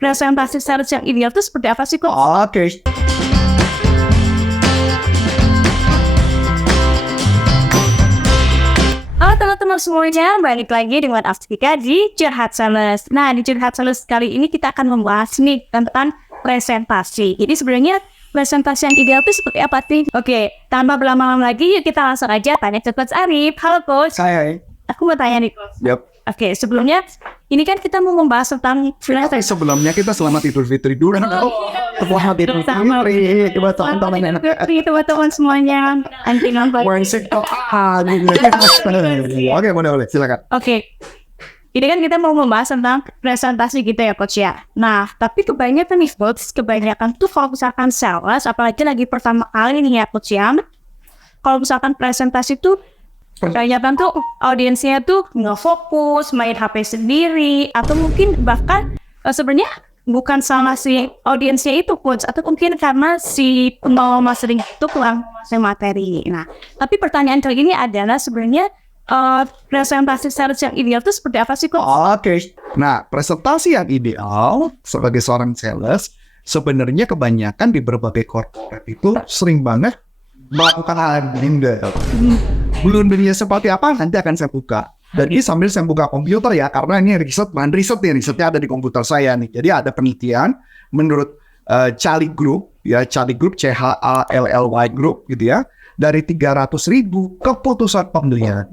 presentasi sales yang ideal itu seperti apa sih, Coach? Oke. Halo teman-teman semuanya, balik lagi dengan Aftika di Curhat Sales. Nah, di Curhat Sales kali ini kita akan membahas nih tentang presentasi. Jadi sebenarnya presentasi yang ideal itu seperti apa sih? Oke, tanpa berlama-lama lagi, yuk kita langsung aja tanya ke Coach Arif. Halo Coach. Hai. Aku mau tanya nih Coach. Yap. Oke, sebelumnya ini kan kita mau membahas tentang Tapi sebelumnya kita selamat Idul Fitri dulu. Selamat Idul Fitri. Coba teman-teman. teman-teman semuanya. Anti nonton. Oke, boleh. Silakan. Oke. Ini kan kita mau membahas tentang presentasi gitu ya Coach ya. Nah, tapi kebanyakan nih Coach, kebanyakan tuh kalau misalkan sales, apalagi lagi pertama kali nih ya Coach ya, kalau misalkan presentasi tuh kebanyakan tuh audiensnya tuh nggak fokus, main HP sendiri, atau mungkin bahkan sebenarnya bukan sama si audiensnya itu Coach, atau mungkin karena si pembawa materi itu kurang menguasai materi. Nah, tapi pertanyaan kali ini adalah sebenarnya presentasi sales yang ideal itu seperti apa sih Coach? Oke. Nah, presentasi yang ideal sebagai seorang sales sebenarnya kebanyakan di berbagai corporate itu sering banget melakukan hal yang berbeda. Blundernya seperti apa nanti akan saya buka. Dan ini sambil saya buka komputer ya, karena ini risetnya ada di komputer saya nih. Jadi ada penelitian menurut Charlie Group, CHALLY Group gitu ya, dari 300.000 keputusan pembelian.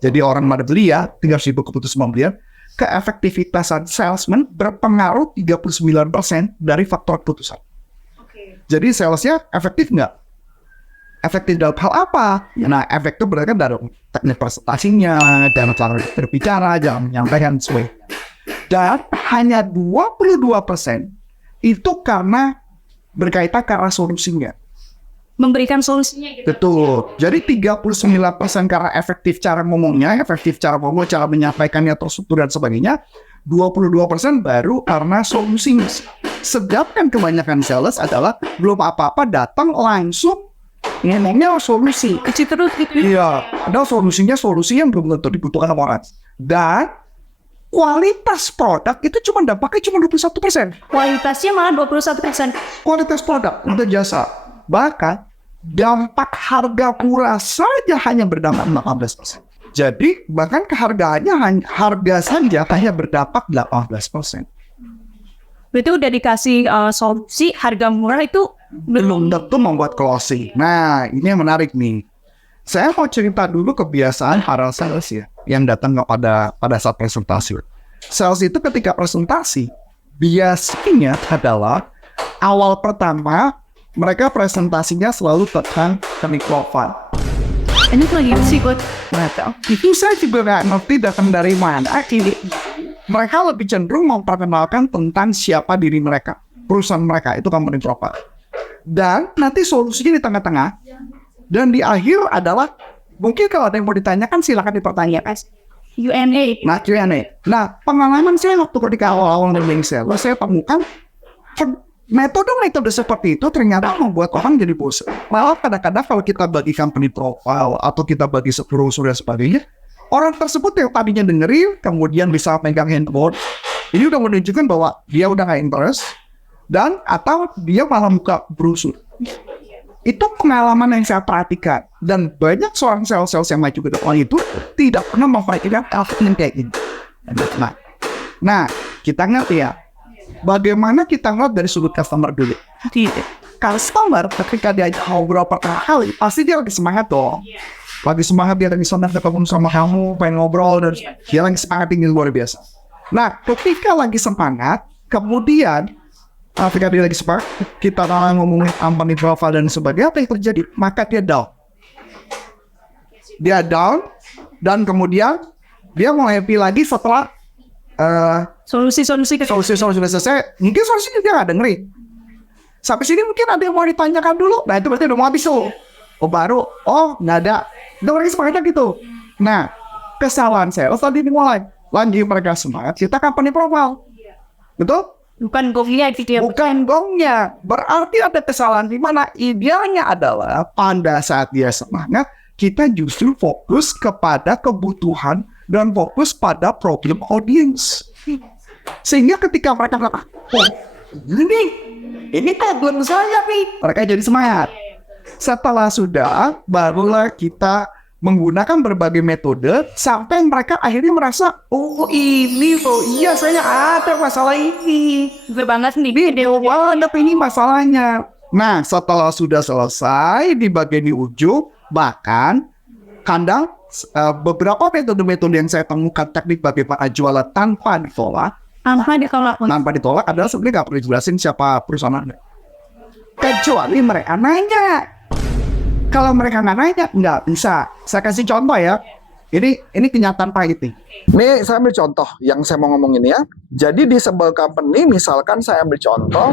Jadi orang pada beli ya, 300.000 keputusan pembelian, keefektivitasan salesman berpengaruh 39% dari faktor keputusan. Jadi salesnya efektif nggak? Efektif dalam hal apa? Nah, efektif berarti dari teknik presentasinya, dan cara berbicara, cara menyampaikan sesuai. Dan hanya 22% itu karena berkaitan karena solusinya. Memberikan solusinya gitu. Betul. Jadi 39% karena efektif cara ngomongnya, cara menyampaikannya, terstruktur dan sebagainya. 22% baru karena solusinya. Sedangkan kebanyakan sales adalah belum apa-apa datang langsung ngomongnya solusi. Kecil terus gitu. Iya, ada solusi yang belum tentu dibutuhkan orang. Dan kualitas produk itu dampaknya cuma 21%. Kualitasnya malah 21%. Kualitas produk untuk jasa. Bahkan dampak harga murah saja hanya berdampak 18%. Jadi bahkan harga saja hanya berdampak 18%. Berarti udah dikasih solusi harga murah itu belum tentu membuat closing. Nah, ini yang menarik nih. Saya mau cerita dulu kebiasaan para sales ya, yang datang pada saat presentasi. Sales itu ketika presentasi, biasanya adalah awal pertama, mereka presentasinya selalu tentang teknik profile. ini lagi sih buat Itu saya juga nggak ngerti datang dari mana. Mereka lebih cenderung memperkenalkan tentang siapa diri mereka, perusahaan mereka, itu company profile. Dan nanti solusinya di tengah-tengah. Dan di akhir adalah, mungkin kalau ada yang mau ditanyakan silakan dipertanyakan. Q&A. Nah, Q&A. Nah, pengalaman saya waktu ketika awal-awal dari sales, saya temukan metode seperti itu ternyata membuat orang jadi bosan. Malah kadang-kadang kalau kita bagi company profile atau kita bagi brosur dan sebagainya, orang tersebut yang tadinya dengerin, kemudian bisa pegang handphone, ini udah menunjukkan bahwa dia udah nggak interest, dan atau dia malah buka brosur. Itu pengalaman yang saya perhatikan, dan banyak seorang sales yang maju ke depan itu tidak pernah memperhatikan hal yang kayak gini. Nah, kita ngerti ya, bagaimana kita ngeliat dari sudut customer dulu. Customer ketika dia ngobrol pertama kali, pasti dia lagi semangat dong. Lagi semangat, dia lagi senang ketemu sama kamu, pengen ngobrol, dan dia lagi semangat tinggi luar biasa. Nah, ketika lagi semangat, kemudian ketika dia lagi semangat, kita ngomongin company profile dan sebagainya, apa yang terjadi? Maka dia down. Dia down, dan kemudian dia mau happy lagi setelah solusi sudah selesai. Mungkin solusinya dia nggak dengerin. Sampai sini mungkin ada yang mau ditanyakan dulu. Nah, itu berarti udah mau habis tuh. Nggak ada. Dengerin semangatnya gitu. Nah, kesalahan saya tadi dimulai. Lagi mereka semangat, kita company profile. Betul? Bukan gongnya gitu ya. Bukan gongnya. Berarti ada kesalahan di mana idealnya adalah pada saat dia semangat, kita justru fokus kepada kebutuhan dan fokus pada problem audience. Sehingga ketika mereka bilang, oh ini problem saya nih, mereka jadi semangat. Setelah sudah, barulah kita menggunakan berbagai metode sampai mereka akhirnya merasa, oh ini, oh iya saya ada masalah ini. Gue banget nih. Ada ini masalahnya. Nah, setelah sudah selesai di bagian di ujung, bahkan kadang beberapa metode-metode yang saya temukan teknik bagaimana jualan tanpa ditolak. Tanpa ditolak adalah sebenarnya nggak perlu dijelasin siapa perusahaan Anda. Kecuali mereka nanya. Kalau mereka nggak nanya, nggak bisa. Saya kasih contoh ya. Ini kenyataan pahit nih. Ini saya ambil contoh yang saya mau ngomongin ya. Jadi di sebuah company, misalkan saya ambil contoh,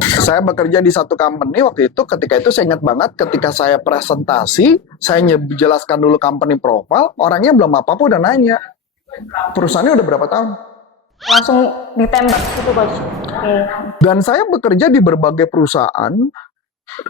saya bekerja di satu company waktu itu, ketika itu saya ingat banget ketika saya presentasi, saya jelaskan dulu company profile, orangnya belum apa-apa udah nanya. Perusahaannya udah berapa tahun? Langsung ditembak gitu coach. Dan saya bekerja di berbagai perusahaan.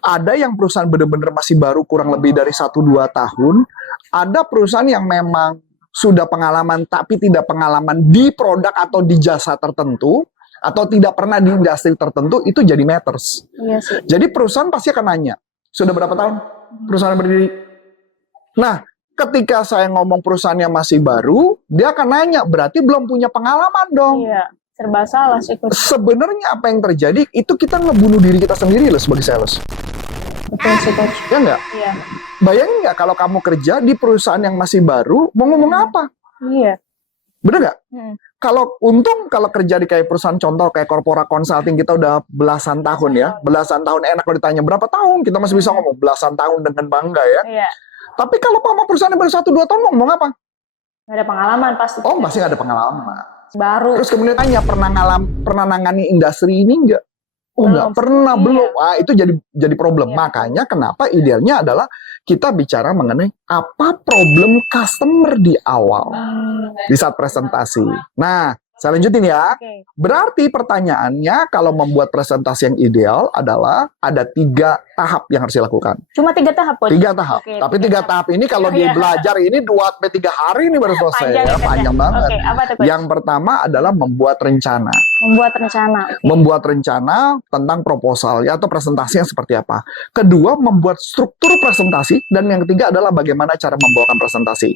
Ada yang perusahaan benar-benar masih baru kurang lebih dari 1-2 tahun. Ada perusahaan yang memang sudah pengalaman tapi tidak pengalaman di produk atau di jasa tertentu. Atau tidak pernah di industri tertentu, itu jadi matters. Iya sih. Jadi perusahaan pasti akan nanya, sudah berapa tahun perusahaan berdiri? Nah, ketika saya ngomong perusahaan yang masih baru, dia akan nanya, berarti belum punya pengalaman dong. Iya, serba salah sih coach. Sebenarnya apa yang terjadi, itu kita ngebunuh diri kita sendiri loh sebagai sales. Betul sih coach. Ya nggak? Iya. Bayangin nggak kalau kamu kerja di perusahaan yang masih baru, mau ngomong apa? Iya. Bener nggak? Hmm. Kalau kerja di kayak perusahaan contoh kayak corporate consulting, kita udah belasan tahun ya, belasan tahun enak kalau ditanya berapa tahun, kita masih bisa ngomong belasan tahun dengan bangga ya. Iya. Tapi kalau sama perusahaan yang baru 1-2 tahun mau ngomong apa? Nggak ada pengalaman pasti. Oh, masih nggak ada pengalaman. Baru. Terus kemudian tanya, pernah nangani industri ini nggak? Oh, nggak pernah, Iya. belum. Ah, itu jadi problem. Iya. Makanya kenapa idealnya adalah kita bicara mengenai apa problem customer di awal, di saat presentasi. Nah, saya lanjutin ya. Oke. Berarti pertanyaannya, kalau membuat presentasi yang ideal adalah ada 3 tahap yang harus dilakukan. Cuma 3 tahap coach. 3 tahap. Oke, Tapi 3 tahap ini kalau Iya. belajar ini 2-3 hari ini baru selesai Panjang ya. Coach, Panjang ya. banget. Oke, apa tuh coach? Yang pertama adalah membuat rencana. Membuat rencana. Oke. Membuat rencana tentang proposal ya, atau presentasi yang seperti apa. Kedua, membuat struktur presentasi. Dan yang ketiga adalah bagaimana cara membawakan presentasi.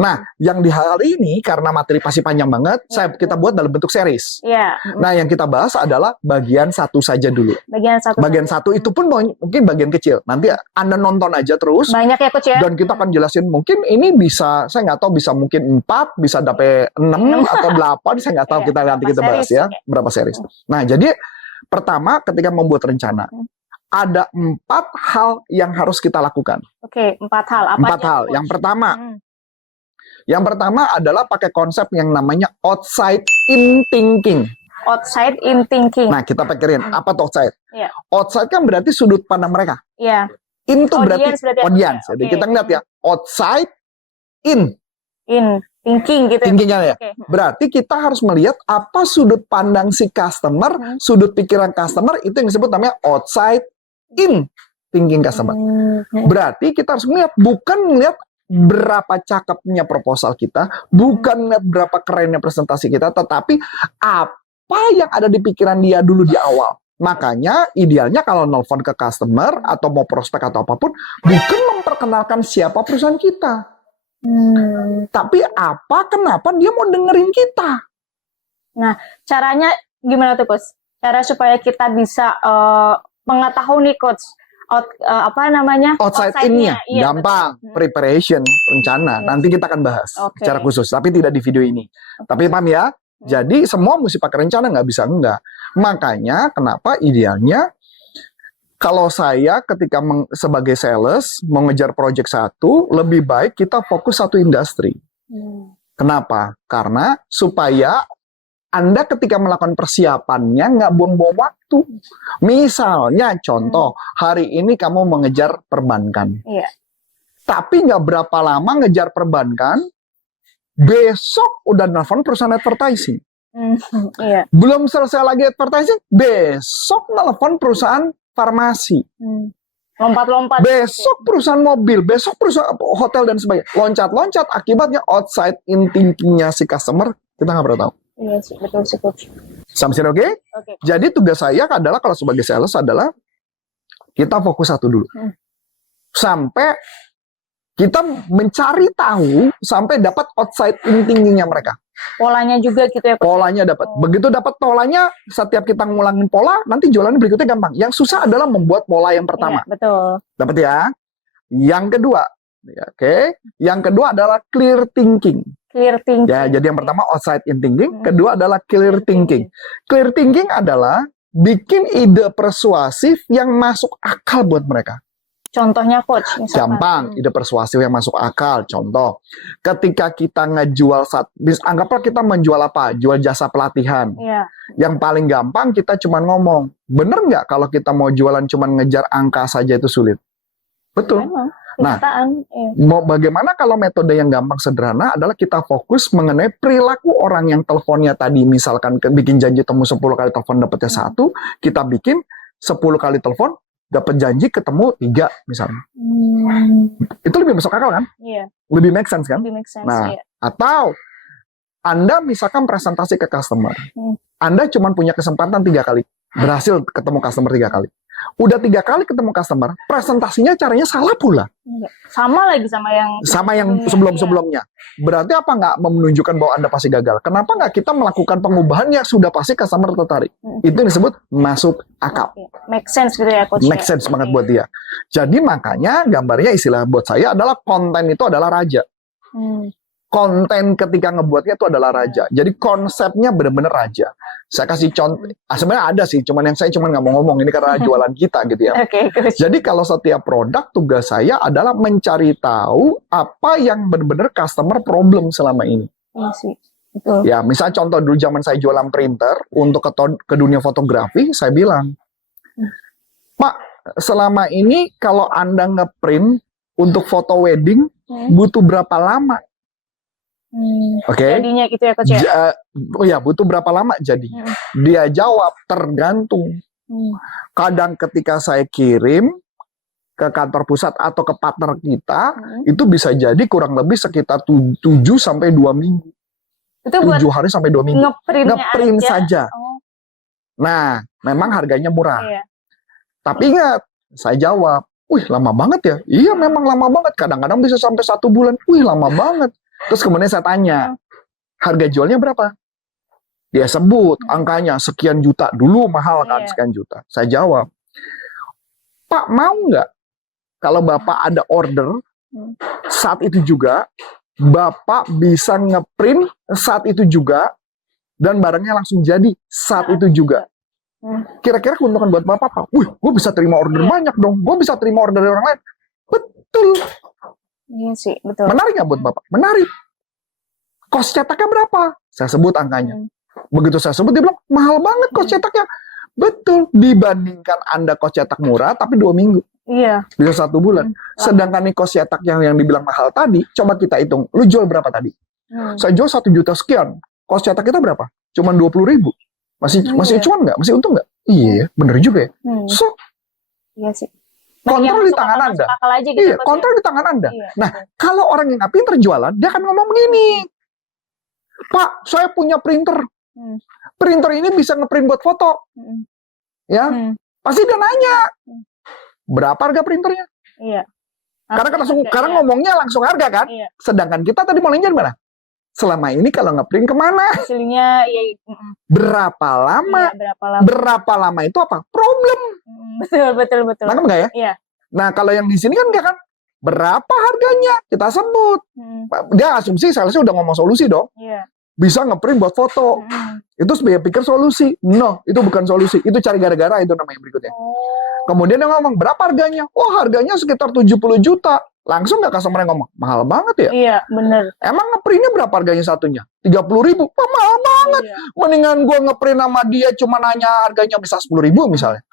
Nah, yang di hari ini karena materi pasti panjang banget, kita buat dalam bentuk series. Iya. Nah, yang kita bahas adalah bagian 1 saja dulu. Bagian 1. Bagian 1 itu pun mungkin bagian kecil. Nanti Anda nonton aja terus. Banyak ya coach ya. Dan kita akan jelasin, mungkin ini bisa, saya nggak tahu, bisa mungkin 4, bisa sampai 6 atau 8, saya nggak tahu, Iya, kita nanti berapa kita bahas series, ya, oke. berapa series. Nah, jadi pertama ketika membuat rencana, ada 4 hal yang harus kita lakukan. Oke, 4 hal. Apa 4 aja, hal. coach? Yang pertama adalah pakai konsep yang namanya outside in thinking. Outside in thinking. Nah, kita pikirin, apa tuh outside? Iya. Outside kan berarti sudut pandang mereka. Iya. In itu berarti Audience berarti audience. ya? Jadi Oke. kita ngeliat ya, outside in. In thinking gitu. Thinkingnya ya. Oke. Berarti kita harus melihat apa sudut pandang si customer, sudut pikiran customer, itu yang disebut namanya outside in thinking customer. Berarti kita harus melihat, bukan melihat berapa cakepnya proposal kita, bukan melihat berapa kerennya presentasi kita, tetapi apa yang ada di pikiran dia dulu di awal. Makanya idealnya kalau nelfon ke customer atau mau prospek atau apapun, bukan memperkenalkan siapa perusahaan kita. Tapi kenapa dia mau dengerin kita. Nah, caranya gimana tuh coach? Cara supaya kita bisa mengetahui nih coach, outside in-nya. Iya, Gampang. betul. Preparation, rencana. Yes. Nanti kita akan bahas Oke. secara khusus, tapi tidak di video ini. Tapi paham ya? Jadi semua mesti pakai rencana, nggak bisa enggak. Makanya kenapa idealnya kalau saya ketika sebagai sales mengejar project satu, lebih baik kita fokus satu industri. Kenapa? Karena supaya Anda ketika melakukan persiapannya nggak buang-buang waktu. Misalnya contoh, hari ini kamu mengejar perbankan. Iya. Tapi nggak berapa lama ngejar perbankan, besok udah nelfon perusahaan advertising. Iya. Belum selesai lagi advertising, besok nelfon perusahaan farmasi. Lompat-lompat. Besok perusahaan mobil, besok perusahaan hotel dan sebagainya. Loncat-loncat, akibatnya outside in thinking-nya si customer, kita nggak pernah tahu. Iya sih, betul sih coach. Sampai sini oke? Oke. Jadi tugas saya adalah kalau sebagai sales adalah kita fokus satu dulu. Sampai kita mencari tahu sampai dapat outside in thinking-nya mereka. Polanya juga gitu ya coach. Polanya dapat. Begitu dapat polanya, setiap kita ngulangin pola, nanti jualan berikutnya gampang. Yang susah adalah membuat pola yang pertama. Iya, betul. Dapat ya? Yang kedua, ya, oke. Yang kedua adalah clear thinking. Clear thinking. Ya, jadi yang pertama outside in thinking, kedua adalah clear thinking. Clear thinking adalah bikin ide persuasif yang masuk akal buat mereka. Contohnya coach, misalkan. Gampang, ide persuasif yang masuk akal. Contoh, ketika kita ngejual anggaplah kita menjual apa? Jual jasa pelatihan. Iya. Yang paling gampang kita cuma ngomong, bener nggak kalau kita mau jualan cuma ngejar angka saja itu sulit? Betul. Memang. Nah, Iya. bagaimana kalau metode yang gampang sederhana adalah kita fokus mengenai perilaku orang yang teleponnya tadi, misalkan bikin janji temu 10 kali telepon dapatnya 1, kita bikin 10 kali telepon dapat janji ketemu 3 misalnya. Itu lebih masuk akal kan? Iya. Lebih make sense kan? Lebih make sense. Nah, iya. atau Anda misalkan presentasi ke customer, Anda cuma punya kesempatan 3 kali, berhasil ketemu customer 3 kali. Udah 3 kali ketemu customer, presentasinya caranya salah pula. Enggak. Sama lagi sama yang Sebelum-sebelumnya. Berarti apa nggak menunjukkan bahwa Anda pasti gagal? Kenapa nggak kita melakukan pengubahan yang sudah pasti customer tertarik? Itu yang disebut masuk akal. Make sense gitu ya coach. Make sense banget buat dia. Jadi makanya gambarnya istilah buat saya adalah konten itu adalah raja. Konten ketika ngebuatnya itu adalah raja. Jadi konsepnya benar-benar raja. Saya kasih contoh, sebenarnya ada sih, cuman yang saya nggak mau ngomong ini karena jualan kita gitu ya. Oke, jadi kalau setiap produk, tugas saya adalah mencari tahu apa yang benar-benar customer problem selama ini. Iya sih, betul. Ya, misal contoh dulu zaman saya jualan printer untuk ke dunia fotografi, saya bilang, Pak, selama ini kalau Anda ngeprint untuk foto wedding, butuh berapa lama? Oke. Jadinya gitu ya coach ya? Ya, butuh berapa lama jadi? Dia jawab, tergantung. Kadang ketika saya kirim ke kantor pusat atau ke partner kita, itu bisa jadi kurang lebih sekitar 7 sampai 2 minggu. Itu buat 7 hari sampai 2 minggu. Ngeprint saja. Nah, memang harganya murah. Iya. Tapi ingat, saya jawab, wih lama banget ya? Iya memang lama banget. Kadang-kadang bisa sampai 1 bulan. Wih lama banget. Terus kemudian saya tanya, harga jualnya berapa? Dia sebut angkanya sekian juta. Dulu mahal kan, sekian juta. Saya jawab, Pak mau nggak kalau Bapak ada order, saat itu juga, Bapak bisa ngeprint saat itu juga, dan barangnya langsung jadi saat itu juga. Kira-kira keuntungan buat Bapak apa? Wih, gue bisa terima order banyak dong. Gue bisa terima order dari orang lain. Betul. Iya sih, betul. Menarik nggak buat Bapak? Menarik. Kos cetaknya berapa? Saya sebut angkanya. Begitu saya sebut, dia bilang, mahal banget kos cetaknya. Betul. Dibandingkan Anda kos cetak murah, tapi 2 minggu. Iya. Bisa 1 bulan. Sedangkan nih kos cetak yang dibilang mahal tadi, coba kita hitung. Lu jual berapa tadi? Saya jual 1 juta sekian. Kos cetak kita berapa? Cuman 20.000. Masih cuan nggak? Masih untung nggak? Iya ya, bener juga ya. So, iya sih. Kontrol di tangan Anda. Iya, kontrol di tangan Anda. Nah, kalau orang yang nggak pinter jualan, dia akan ngomong begini, Pak, saya punya printer. Printer ini bisa ngeprint buat foto. Ya, pasti dia nanya, berapa harga printernya? Iya. Karena ngomongnya langsung harga kan? Iya. Sedangkan kita tadi mau nanya mana? Selama ini kalau ngeprint kemana? Hasilnya, Berapa lama? Iya, berapa lama itu apa? Problem. Betul. Nangkep nggak ya? Iya. Nah, kalau yang di sini kan enggak kan? Berapa harganya? Kita sebut. Dia asumsi salesnya udah ngomong solusi dong. Iya. Bisa ngeprint buat foto. Itu sebagai pikir solusi. No, itu bukan solusi. Itu cari gara-gara, itu namanya berikutnya. Kemudian dia ngomong, berapa harganya? Oh, harganya sekitar 70 juta. Langsung nggak customer yang ngomong, mahal banget ya? Iya, bener. Emang ngeprintnya berapa harganya satunya? 30.000. Oh, mahal banget. Iya. Mendingan gue ngeprint sama dia cuma nanya harganya bisa 10.000 misalnya.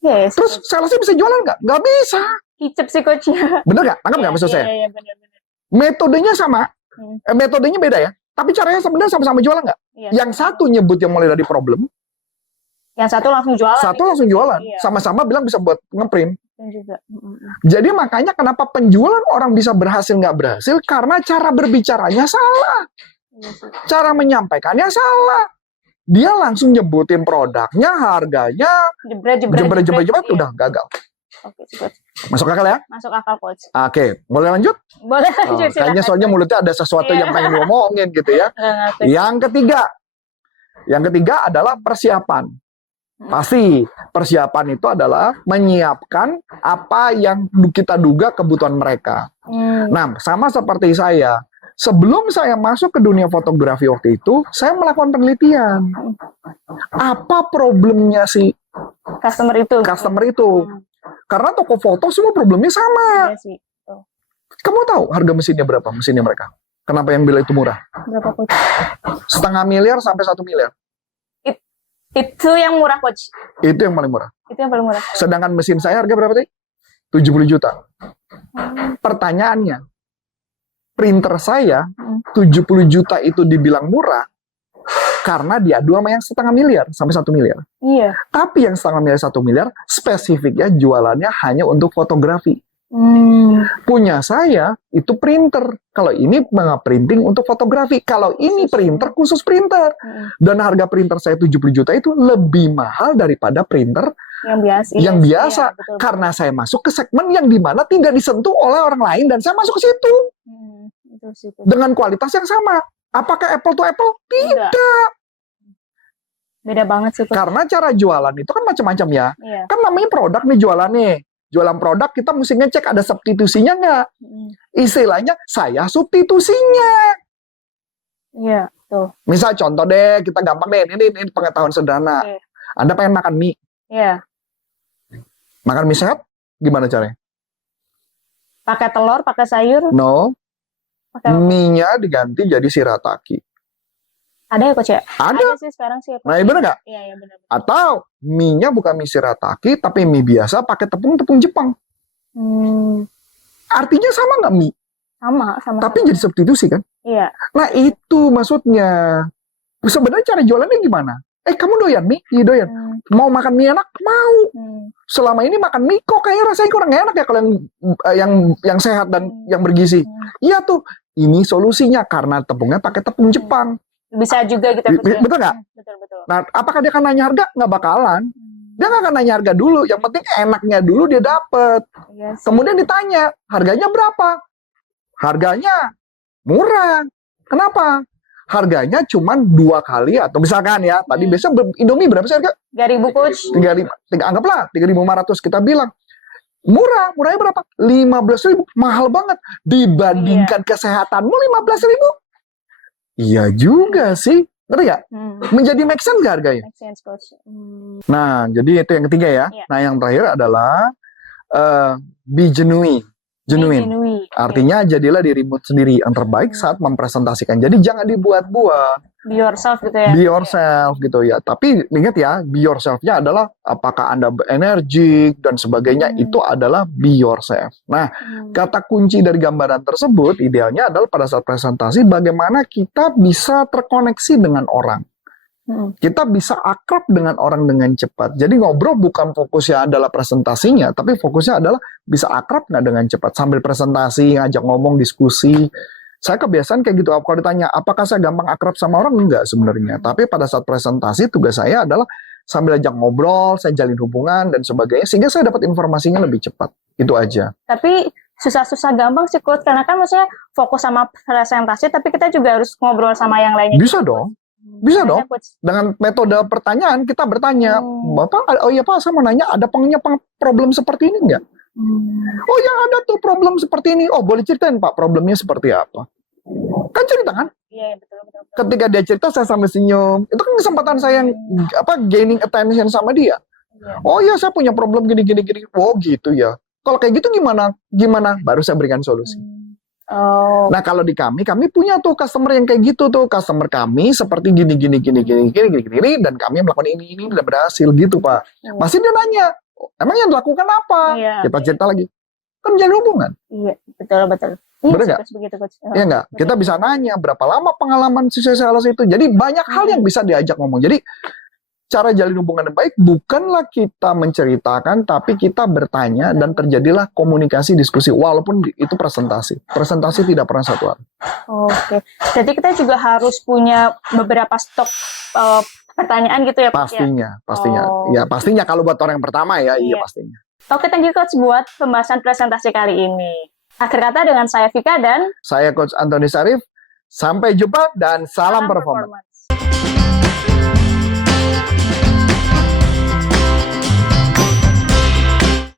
Yes. Terus salesnya bisa jualan nggak? Nggak bisa. Kicep sih coachnya. Bener nggak? Tangkap nggak maksud saya? Iya, bener. Metodenya sama. Metodenya beda ya. Tapi caranya sebenarnya sama-sama jualan nggak? Iya. Yang satu nyebut yang mulai dari problem. Yang satu langsung jualan. Satu langsung jualan. Iya. Sama-sama bilang bisa buat ngeprint. Juga. Jadi makanya kenapa penjualan orang bisa berhasil nggak berhasil? Karena cara berbicaranya salah. Iya sih. Cara menyampaikannya salah. Dia langsung nyebutin produknya, harganya, jebret, Iya. udah gagal. Oke, Coach. Masuk akal ya? Masuk akal, Coach. Oke, boleh lanjut? Boleh lanjut, Kayaknya silakan, soalnya Coach. mulutnya ada sesuatu Iya. yang pengen ngomongin gitu ya. Nggak ngerti. Yang ketiga adalah persiapan. Pasti persiapan itu adalah menyiapkan apa yang kita duga kebutuhan mereka. Nah, sama seperti saya. Sebelum saya masuk ke dunia fotografi waktu itu, saya melakukan penelitian. Apa problemnya si Customer itu. Karena toko foto semua problemnya sama. Iya sih. Tuh. Kamu tahu harga mesinnya berapa? Mesinnya mereka. Kenapa yang bilang itu murah? Berapa, Coach? 0,5 miliar sampai 1 miliar. Itu yang murah, Coach. Itu yang paling murah. Itu yang paling murah. Sedangkan mesin saya harga berapa tadi? 70 juta. Pertanyaannya, printer saya 70 juta itu dibilang murah karena diadu sama yang 0,5 miliar sampai 1 miliar. Iya. Tapi yang 0,5 miliar 1 miliar spesifiknya jualannya hanya untuk fotografi. Punya saya itu printer. Kalau ini printing untuk fotografi. Kalau ini printer khusus printer. Dan harga printer saya 70 juta itu lebih mahal daripada printer yang biasa. Iya, betul. Karena saya masuk ke segmen yang dimana tidak disentuh oleh orang lain dan saya masuk ke situ Betul sih, Coach. dengan kualitas yang sama. Apakah apple to apple? Tidak. Tidak. Beda banget sih, Coach. Karena cara jualan itu kan macam-macam ya. Iya. Kan namanya produk nih jualan nih. Jualan produk kita mesti ngecek ada substitusinya nggak. Istilahnya saya substitusinya. Iya, tuh. Misal contoh deh, kita gampang deh, ini pengetahuan sederhana. Oke. Anda pengen makan mie. Iya. Makan mie sehat? Gimana caranya? Pakai telur, pakai sayur, No, pakai apa? mie-nya diganti jadi shirataki. Ada ya, Coach ya? Ada. sih sekarang sih. Nah, bener nggak? Iya, iya benar. Atau mie-nya bukan mie shirataki, tapi mie biasa pakai tepung Jepang. Artinya sama nggak mie? Sama. Tapi jadi substitusi kan? Iya. Nah, itu maksudnya. Sebenarnya cara jualannya gimana? Kamu doyan mie? Iya doyan. Mau makan mie enak? Mau. Selama ini makan mie kok kayaknya rasanya kurang enak ya kalau yang sehat dan yang bergizi. Iya tuh. Ini solusinya karena tepungnya pakai tepung Jepang. Bisa juga gitu. Coach, ya? Betul nggak? Betul. Nah, apakah dia akan nanya harga? Nggak bakalan. Dia nggak akan nanya harga dulu. Yang penting enaknya dulu dia dapet. Iya sih. Kemudian ditanya, harganya berapa? Harganya murah. Kenapa? Harganya cuma 2 kali atau misalkan ya, tadi biasa Indomie berapa sih harga? 3.000, Coach. 3.500, anggaplah 3.500 kita bilang. Murahnya berapa? 15.000, mahal banget. Dibandingkan kesehatanmu 15.000. Iya juga sih. Ngerti nggak? Menjadi make sense nggak harganya? Make sense, Coach. Nah, jadi itu yang ketiga ya. Iya. Nah, yang terakhir adalah be genuine. Artinya jadilah dirimu sendiri yang terbaik saat mempresentasikan. Jadi jangan dibuat-buat. Be yourself gitu ya. Be yourself gitu ya. Tapi ingat ya, be yourself-nya adalah apakah Anda energik dan sebagainya, itu adalah be yourself. Nah, kata kunci dari gambaran tersebut idealnya adalah pada saat presentasi bagaimana kita bisa terkoneksi dengan orang. Kita bisa akrab dengan orang dengan cepat. Jadi ngobrol bukan fokusnya adalah presentasinya, tapi fokusnya adalah bisa akrab nggak dengan cepat. Sambil presentasi, ngajak ngomong, diskusi. Saya kebiasaan kayak gitu. Kalau ditanya, apakah saya gampang akrab sama orang? Enggak sebenarnya. Tapi pada saat presentasi, tugas saya adalah sambil ajak ngobrol, saya jalin hubungan, dan sebagainya. Sehingga saya dapat informasinya lebih cepat. Itu aja. Tapi susah-susah gampang sih, Coach. Karena kan maksudnya fokus sama presentasi, tapi kita juga harus ngobrol sama yang lainnya. Bisa dong. Bisa dong. Coach. Dengan metode pertanyaan, kita bertanya, Bapak, oh iya Pak, saya mau nanya, ada problem seperti ini nggak? Oh ya ada tuh problem seperti ini. Oh boleh ceritain Pak, problemnya seperti apa? Kan cerita kan? Iya, betul. Ketika dia cerita, saya sambil senyum. Itu kan kesempatan saya yang gaining attention sama dia. Iya. Oh iya, saya punya problem gini. Oh gitu ya. Kalau kayak gitu gimana? Baru saya berikan solusi. Oh. Nah kalau di kami punya tuh customer yang kayak gitu tuh. Customer kami seperti gini, dan kami melakukan ini dan berhasil gitu Pak. Pasti dia nanya, emang yang dilakukan apa? Iya. Kita cerita lagi. Kan menjalin hubungan. Iya, betul. Bener nggak? Begitu, Coach. Iya nggak? Kita bisa nanya berapa lama pengalaman si sales itu. Jadi banyak hal yang bisa diajak ngomong. Jadi cara jalin hubungan yang baik bukanlah kita menceritakan, tapi kita bertanya dan terjadilah komunikasi, diskusi, walaupun itu presentasi. Presentasi tidak pernah satu arah. Oke. Jadi kita juga harus punya beberapa stok pertanyaan gitu ya, Coach, ya? Pastinya. Oh. Ya, pastinya kalau buat orang yang pertama ya, iya Iya. pastinya. Oke, thank you Coach buat pembahasan presentasi kali ini. Akhir kata dengan saya Vika dan Saya Coach Antoni Sarif. Sampai jumpa dan salam performa. performance.